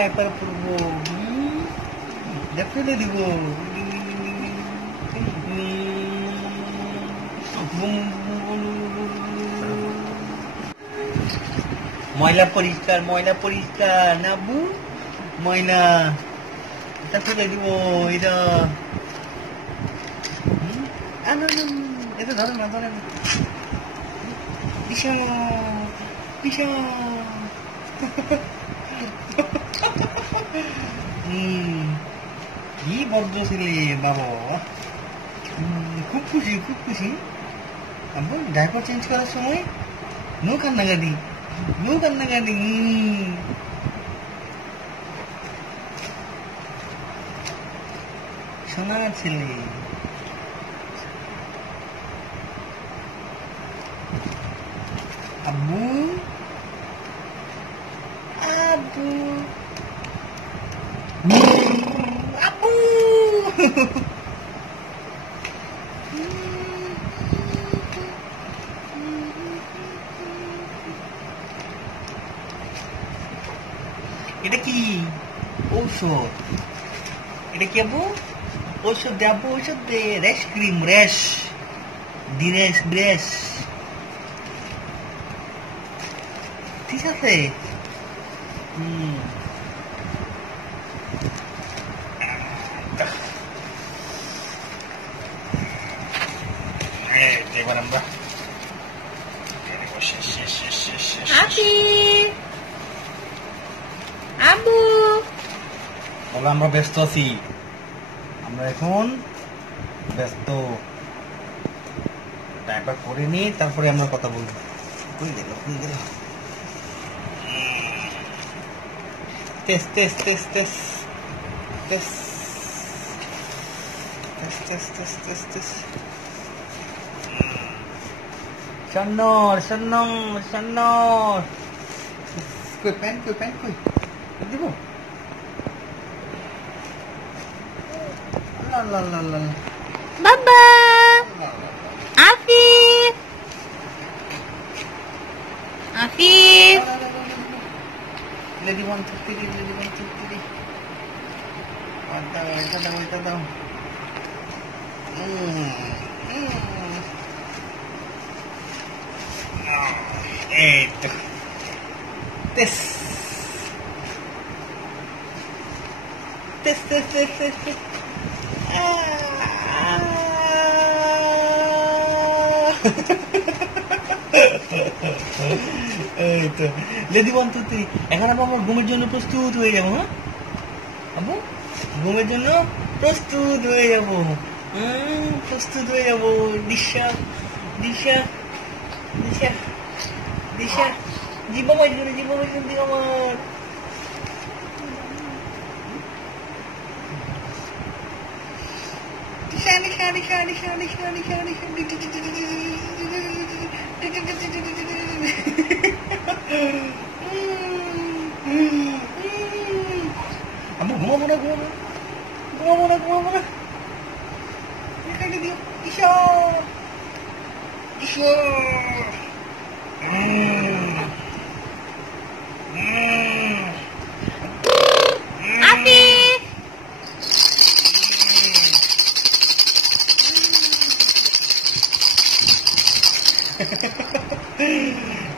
Diaper পরবো, ফেলে দিব। ময়লা পরিষ্কার, ময়লা পরিষ্কার না আব্বু? ময়লা এটা ফেলে দিব। এটা এটা ধরেন না, ধরেন। বিশাল বিশাল কি বদ্ধ ছেলে বাবা, খুব খুশি, খুব খুশি। আব্বু ডাইপার চেঞ্জ করার সময় নো কান্নাকাটি, নো কান্নাকাটি। সোনার ছেলে। আব্বু আব্বু আব্বু এটা কি ঔষধ? এটা কি আব্বু? ঔষধ দে আব্বু, ঔষধ দে। র্যাশ ক্রিম, র্যাশ দিরেশ ব্রেশ, ঠিক আছে। এবার আমরা আব্বু বলো আমরা ব্যস্ত আছি, আমরা এখন ব্যস্ত। ডাইপার করে নি, তারপরে আমরা কথা বলবো। কই গেল, কই গেল? Test test test test test test test test test. সন্নর সন্নর সন্নর। কই প্যান্ট, কই প্যান্ট, কই দিব? লা লা লা লা লা। বাবা আফিফ, আফিফ লেডি 153, লেডি 153। এটা দাও, এটা দাও। এই তো test test test test test. এই তো লেডি 123। এখন আবার আমার ঘুমের জন্য প্রস্তুত হয়ে যাবো। হ্যাঁ আব্বু, ঘুমের জন্য প্রস্তুত হয়ে যাবো, প্রস্তুত হয়ে যাবো। দিশা দিশা দিশা দিশা, জীবনের জন্য, জীবনের জন্য আমার। দিশা দিশা দিশা দিশা দিশা দিশা দিশা। আমি ঘুমাবো না, ঘুমাবো না, ঘুমাবো না, ঘুমাবো না। এখানে দিও ঈশ্বর ঈশ্বর। আফিফ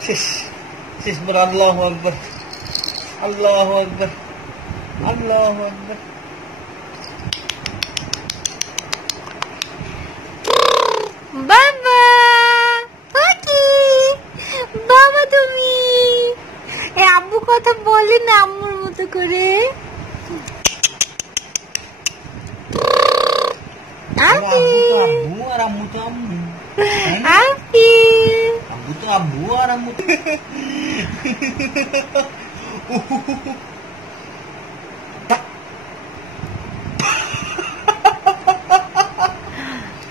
শেষ শেষ বল। আল্লাহু আকবার, আল্লাহু আকবার, আল্লাহু আকবার। বাবা পাখি, বাবা তুমি এই আব্বু কথা বলে না আম্মুর মতো করে। আব্বু আর আম্মু তো আম্মু, আফিফ আব্বু তো আব্বু আর আম্মু।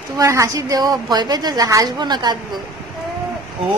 তোমার হাসি দেওয়া ভয় পেতে, হাসবো না কাঁদবো? ও